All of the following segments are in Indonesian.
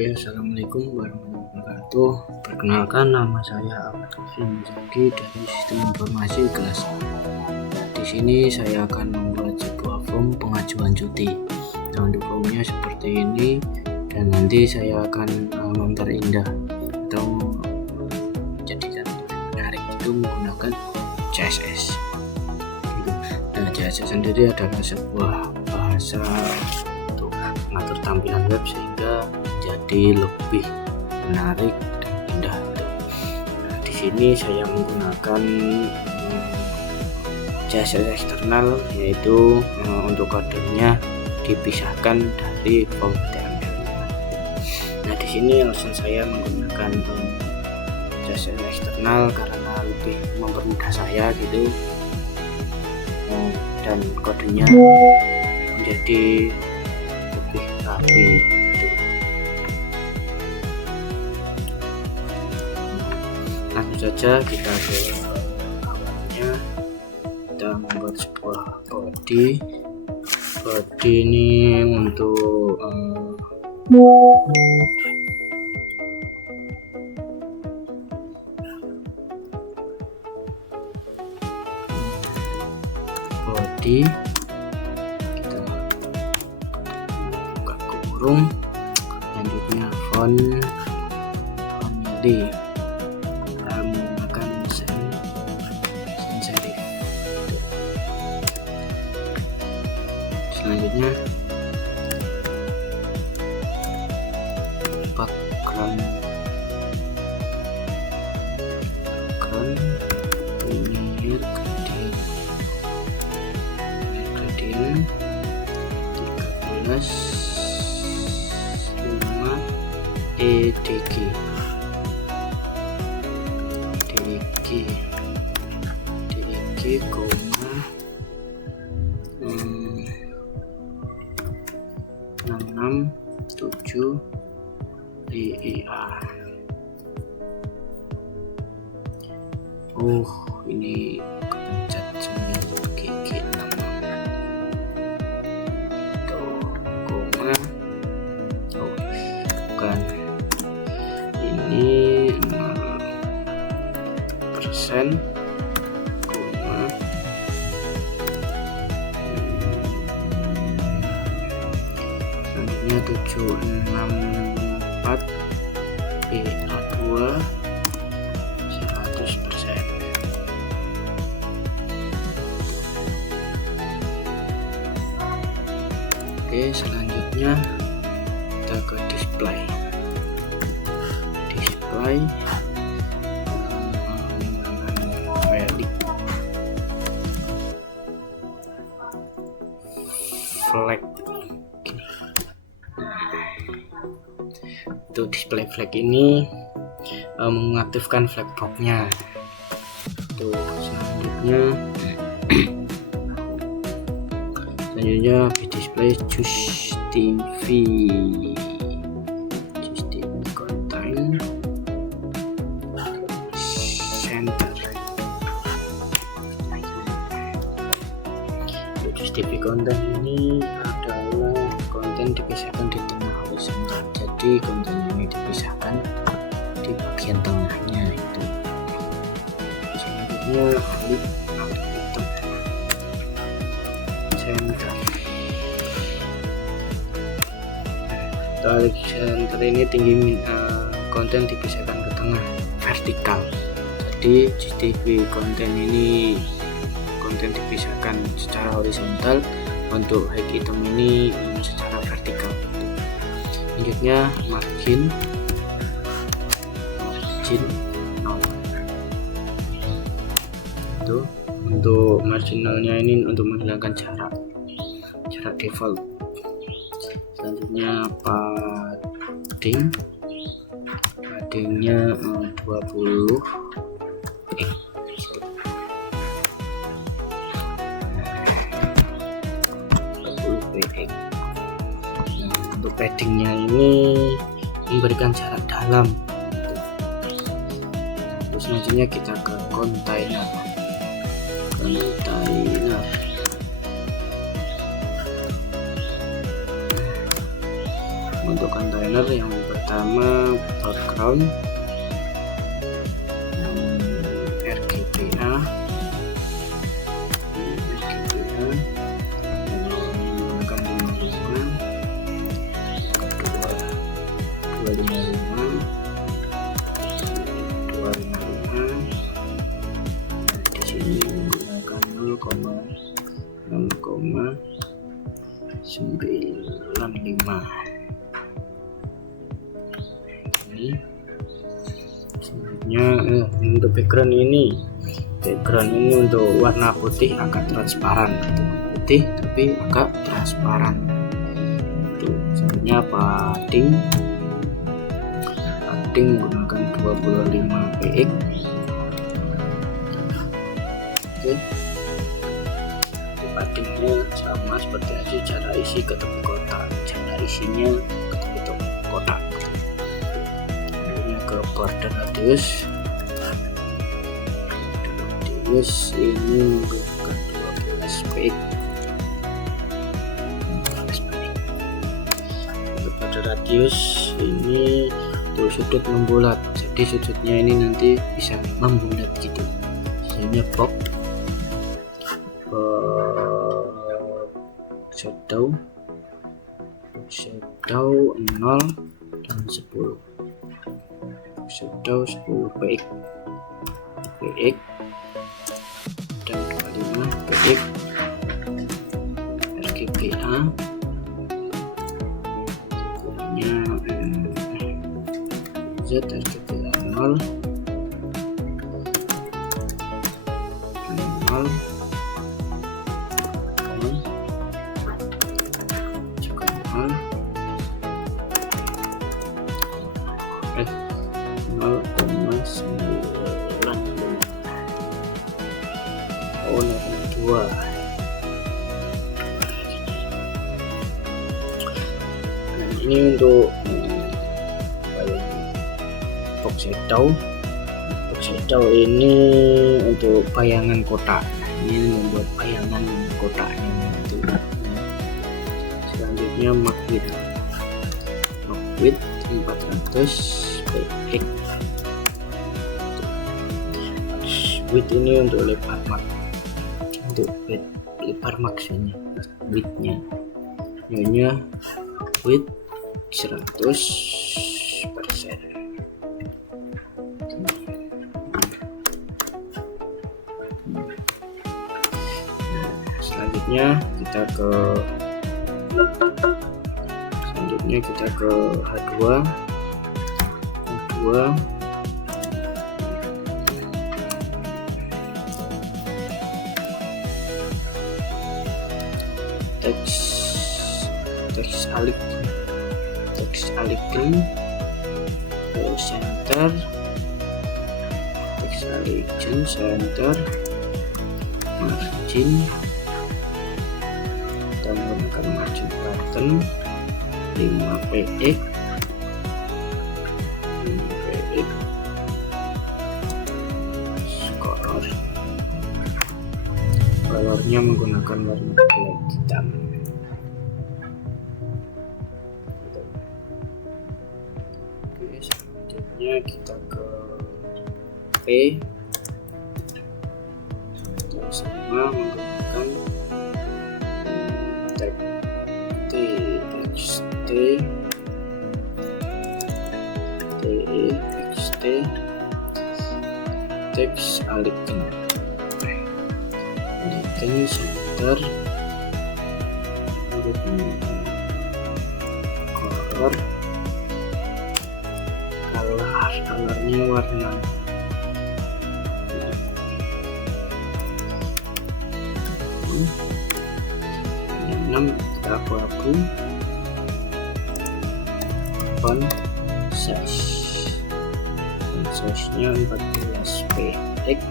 Oke, assalamualaikum warahmatullahi wabarakatuh. Perkenalkan, nama saya Ahmad Muzaki dari Sistem Informasi kelas A. Di sini saya akan membuat sebuah form pengajuan cuti. Nah, untuk formnya seperti ini, dan nanti saya akan memperindah atau menjadikan menarik itu menggunakan CSS. Gitu. Nah, CSS sendiri adalah sebuah bahasa untuk mengatur tampilan web sehingga jadi lebih menarik dan indah. Nah, di sini saya menggunakan CSS eksternal, yaitu untuk kodenya dipisahkan dari form HTML. Nah, di sini alasan saya menggunakan CSS eksternal karena lebih mempermudah saya gitu, dan kodenya menjadi lebih rapi. Langsung saja kita ke awalnya. Kita membuat sebuah body ini untuk body, kita buka kurung, selanjutnya font family menggunakan sans serif. Selanjutnya background ini gradient 13.5 edg koma 667 DEA. Ini kepencet 9 gigi 6 koma, bukan, ini 0% koma, selanjutnya 764 BA2 100%. Oke, selanjutnya kita ke display flag gini. Untuk display flag ini mengaktifkan flag box-nya. Selanjutnya display choose TV contain center. Choose TV content ini adalah konten dipisahkan di tengah horizontal. Jadi konten ini dipisahkan di bagian tengahnya itu. Selanjutnya algorithm center. Center ini tinggi, konten dipisahkan ke tengah vertikal. Jadi CTV konten ini konten dipisahkan secara horizontal, untuk height item ini secara vertikal. Selanjutnya margin 0. Itu untuk marginalnya ini untuk menghilangkan jarak default. Selanjutnya paddingnya 20 px. Nah, untuk paddingnya ini memberikan jarak dalam. Terus selanjutnya kita ke kontainer. Untuk kontainer yang pertama background, RGBA menggunakan 55, kedua 255, di sini menggunakan 0,95. Selanjutnya untuk background ini untuk warna putih agak transparan, putih tapi agak transparan. Itu selanjutnya padding menggunakan 25 px. Oke, paddingnya sama seperti aja, cara isi ke tepi kotak, cara isinya ke tepi kotak. Ke border radius ini menggunakan 12 px. Untuk border radius ini tuh sudut membulat, jadi sudutnya ini nanti bisa membulat gitu, misalnya box shadow 0 dan 10, shadow 10 px dan 25 px, RGBA ukurannya Z, RGBA 0 juga 0, 0,9 Nah, ini untuk box shadow ini untuk bayangan kotak. Ini membuat bayangan kotaknya itu. Selanjutnya mark width 400 px. Width ini untuk lebar mark, untuk lebar maksudnya widthnya, nyonya width 100%. Selanjutnya kita ke H2 teks align center, teks align center, margin, kita menggunakan margin button 5 px, colornya menggunakan warna black hitam. Oke, selanjutnya kita ke P, sama menggunakan teks align center, untuk colornya warna 6 abu-abu, font size-nya 14 px,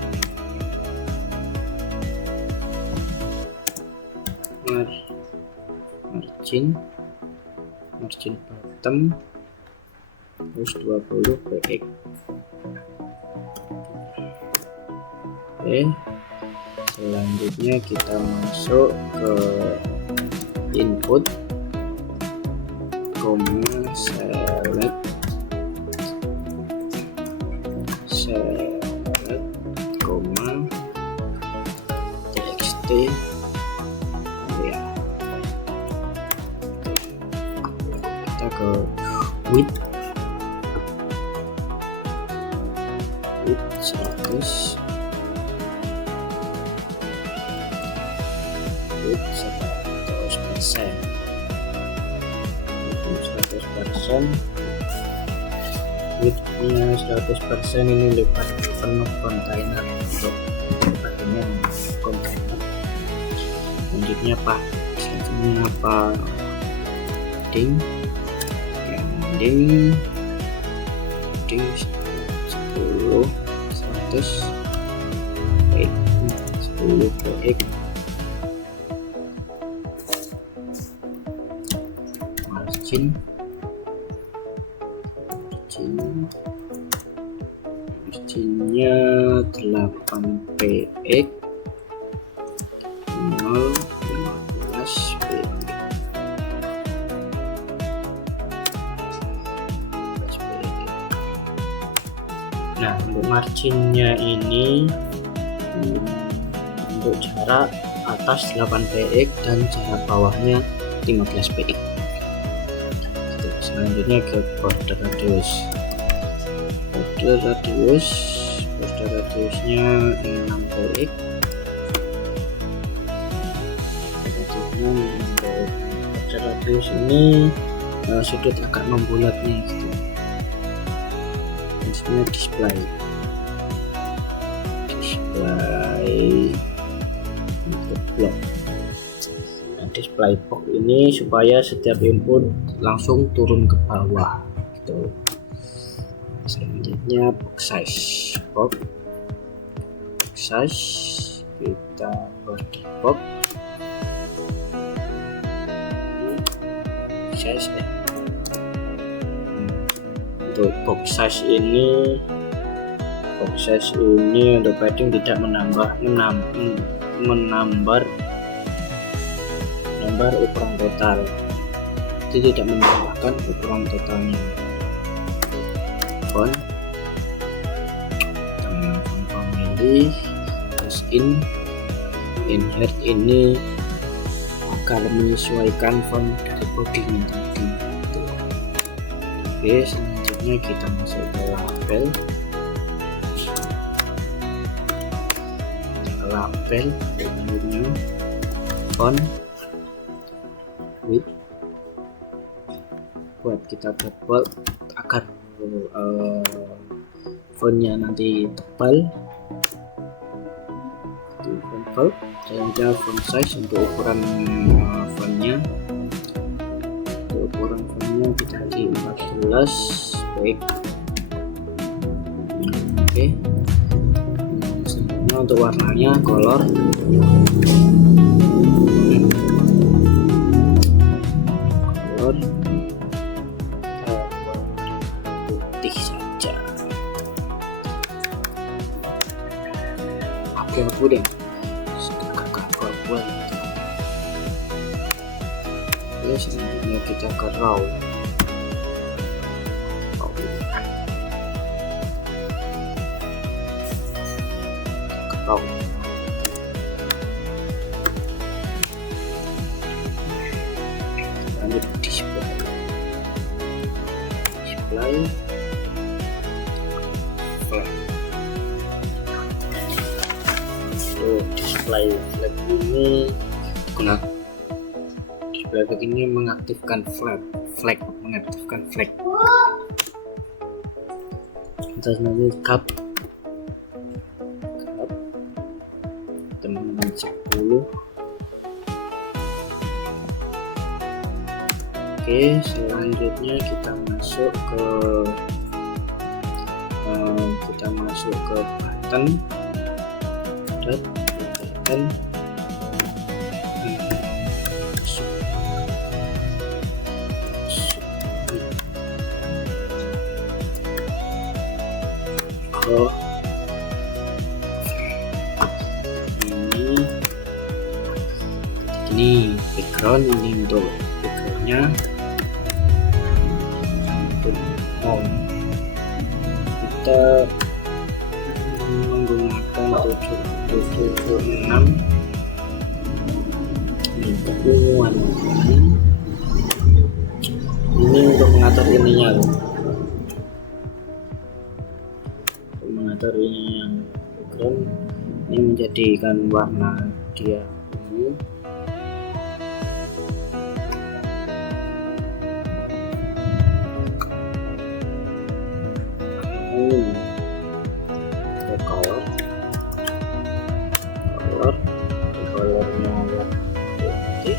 margin bottom terus 20 px. Oke, selanjutnya kita masuk ke input, select seret, koma, txt, ya. Kita ke width 100, width 100%, 100%, widthnya 100%. Ini lebar penuh kontainer untuk pakainya kontainer. Selanjutnya padding 10, 100, 10 px, marginnya 8 px, 0,15 px. Nah, untuk marginnya ini untuk jarak atas 8 px dan jarak bawahnya 15 px. Selanjutnya ke border radiusnya 6 px. Border radius ini sudut agak membulat nih gitu. Display block. Nah, display box ini supaya setiap input langsung turun ke bawah gitu. Selanjutnya box size kita body box size untuk box size ini untuk padding tidak menambah ukuran total, itu tidak menambahkan ukuran totalnya. Font family, terus insert ini agar menyesuaikan font dari bodinya tadi. Oke, selanjutnya kita masuk ke label, selanjutnya font width, buat kita tebal agar fontnya nanti tebal. Selanjutnya font size untuk ukuran fontnya. Untuk ukuran fontnya kita di 14 px. Oke. Selanjutnya untuk warnanya color putih saja. Aku deh kakak buat. Ya, selanjutnya kita ke raw. Lanjut display flag. Display flag ini display flag ini mengaktifkan flag. Kita nanti cup teman-teman 10. Oke, selanjutnya kita masuk ke button ini background, ini untuk backgroundnya. Untuk kita 776 ini keunguan. Ini untuk mengatur ininya loh, untuk mengatur ini yang background ini menjadikan warna dia ungu. Colornya putih,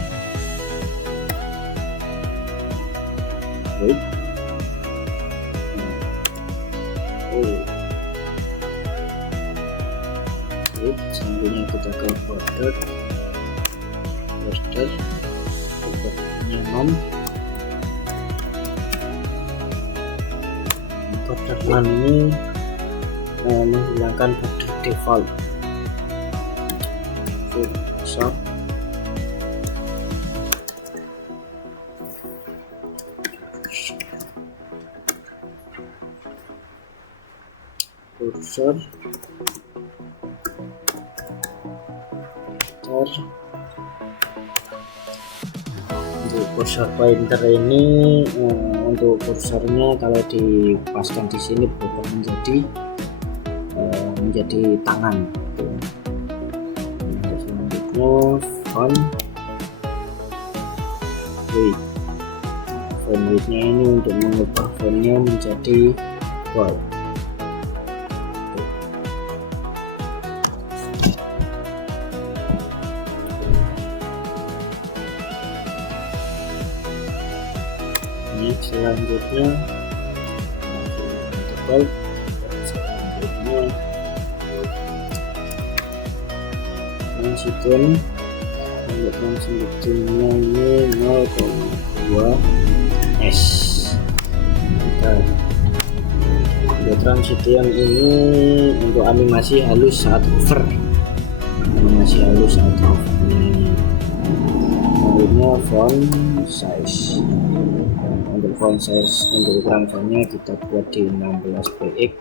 white. Selanjutnya kita ke border non border non ini menghilangkan border default. Photoshop cursor untuk cursor pointer ini, untuk kursornya kalau dipaskan di sini berubah menjadi tangan. Font width-nya ini untuk mengubah fontnya menjadi bold. Ini selanjutnya transiten. Untuk transitennya ini 0,2 S. Untuk transiten ini untuk animasi halus saat hover, ini font size. Untuk font size, untuk ukuran fontnya kita buat di 16 px.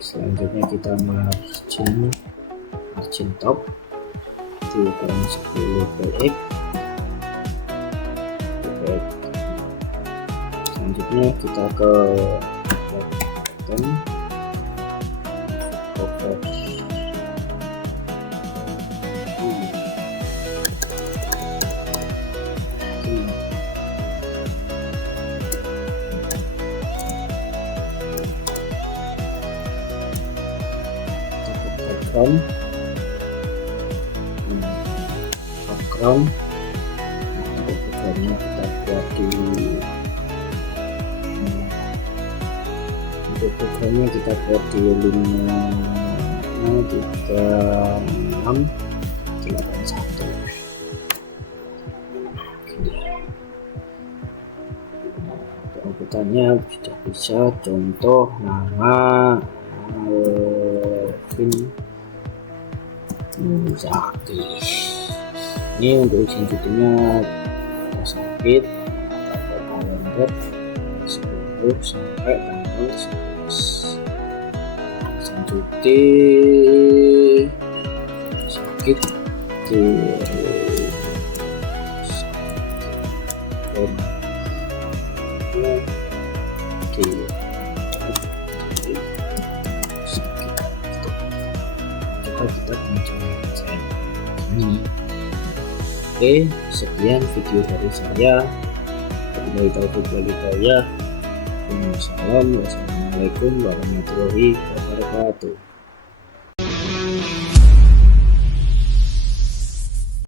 Selanjutnya kita margin top di ukuran 10 px. Selanjutnya kita ke button cover. Background untuk backgroundnya kita buat di untuk backgroundnya kita buat di 53681. Outputnya sudah bisa, contoh nama Zaki. Ini untuk izin cutinya kita submit kalender 10 sampai tanggal 11. Izin cuti sakit di kita mencoba ini. Oke, sekian video dari saya. Wassalamualaikum warahmatullahi wabarakatuh.